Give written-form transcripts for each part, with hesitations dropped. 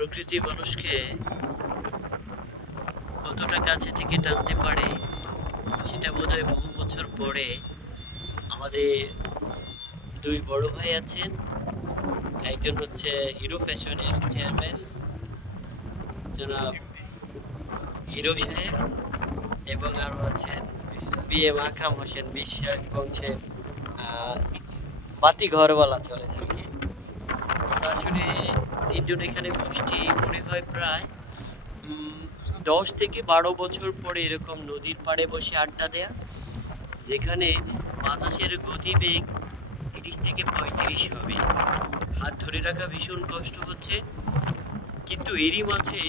প্রকৃতি মানুষকে কতটা কাছে থেকে টানতে পারে সেটা বোধহয় বহু বছর পরে আমাদের দুই বড় ভাই আছেন। একজন হচ্ছে হিরো ফ্যাশনের চেয়ারম্যান জনাব হিরো সাহেব, এবং আরো আছেন BM আকরাম হোসেন বিশ্বাস বংশের বাতি ঘরওয়ালা চলে যাকে। আমরা আসলে তিনজন এখানে বসছি মনে হয় প্রায় 10 থেকে 12 বছর পরে এরকম নদীর পাড়ে বসে আড্ডা দেয়া, যেখানে বাতাসের গতিবেগ 30 থেকে 35 হবে। হাত ধরে রাখা ভীষণ কষ্ট হচ্ছে, কিন্তু এরই মাঝে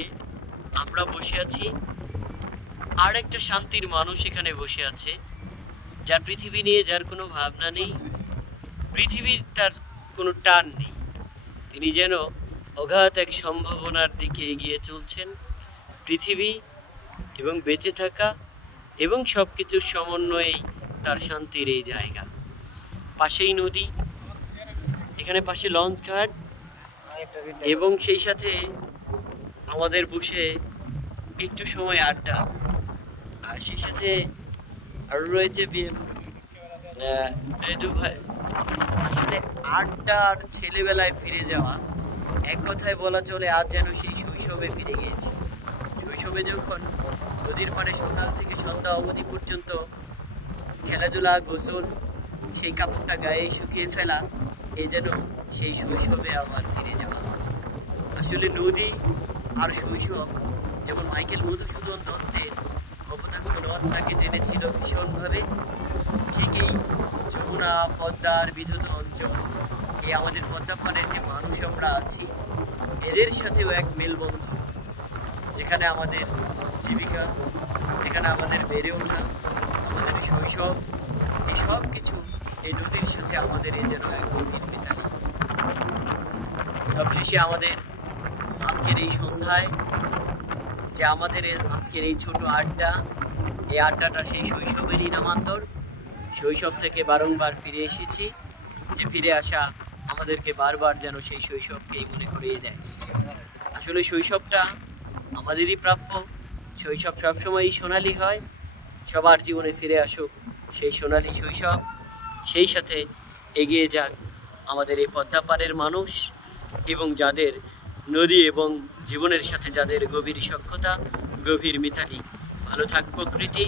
আমরা বসে আছি। আর একটা শান্তির মানুষ এখানে বসে আছে, যার পৃথিবী নিয়ে যার কোনো ভাবনা নেই, পৃথিবীর তার কোনো টান নেই। তিনি যেন অগাধ এক সম্ভাবনার দিকে এগিয়ে চলছেন। পৃথিবী এবং বেঁচে থাকা এবং সব কিছুর সমন্বয়েই তার শান্তির এই জায়গা। পাশেই নদী, এখানে পাশে লঞ্চ ঘাট, এবং সেই সাথে আমাদের বসে একটু সময় আড্ডা। আর সেই সাথে আরও রয়েছে ভাই। আসলে আড্ডা আর ছেলেবেলায় ফিরে যাওয়া, এক কথায় বলা চলে আজ যেন সেই শৈশবে ফিরে গিয়েছি। শৈশবে যখন নদীর পাড়ে সকাল থেকে সন্ধ্যা অবধি পর্যন্ত খেলাধুলা, গোসল, সেই কাপড়টা গায়ে শুকিয়ে ফেলা, এই যেন সেই শৈশবে আবার ফিরে যাওয়া। আসলে নদী আর শৈশব যেমন মাইকেল মধুসূদন দত্তের কপোতাক্ষ নদ তাকে টেনেছিল ভীষণভাবে, ঠিক এই যমুনা, পদ্মার বিধৌত অঞ্চল, এই আমাদের পদ্মাপাড়ের যে মানুষ আমরা আছি, এদের সাথেও এক মেলবন্ধন, যেখানে আমাদের জীবিকা, যেখানে আমাদের বেড়ে ওঠা, আমাদের শৈশব, এই সব কিছু এই নদীর সাথে আমাদের এই যেন এক গভীর মিতালি। সবশেষে আমাদের আজকের এই সন্ধ্যায় যে আমাদের আজকের এই ছোট আড্ডা, এই আড্ডাটা সেই শৈশবেরই নামান্তর। শৈশব থেকে বারংবার ফিরে এসেছি, যে ফিরে আসা আমাদেরকে বারবার যেন সেই শৈশবকেই মনে করিয়ে দেয়। আসলে শৈশবটা আমাদেরই প্রাপ্য। শৈশব সবসময়ই সোনালি হয়। সবার জীবনে ফিরে আসুক সেই সোনালি শৈশব। সেই সাথে এগিয়ে যাক আমাদের এই পদ্মাপাড়ের মানুষ, এবং যাদের নদী এবং জীবনের সাথে যাদের গভীর সখ্যতা, গভীর মিতালি। ভালো থাক প্রকৃতি,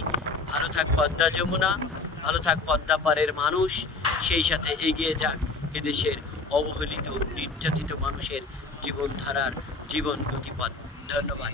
ভালো থাক পদ্মা যমুনা, ভালো থাক পদ্মাপাড়ের মানুষ। সেই সাথে এগিয়ে যাক এদেশের অবহেলিত, নির্যাতিত মানুষের জীবনধারার জীবন গতিপথ। ধন্যবাদ।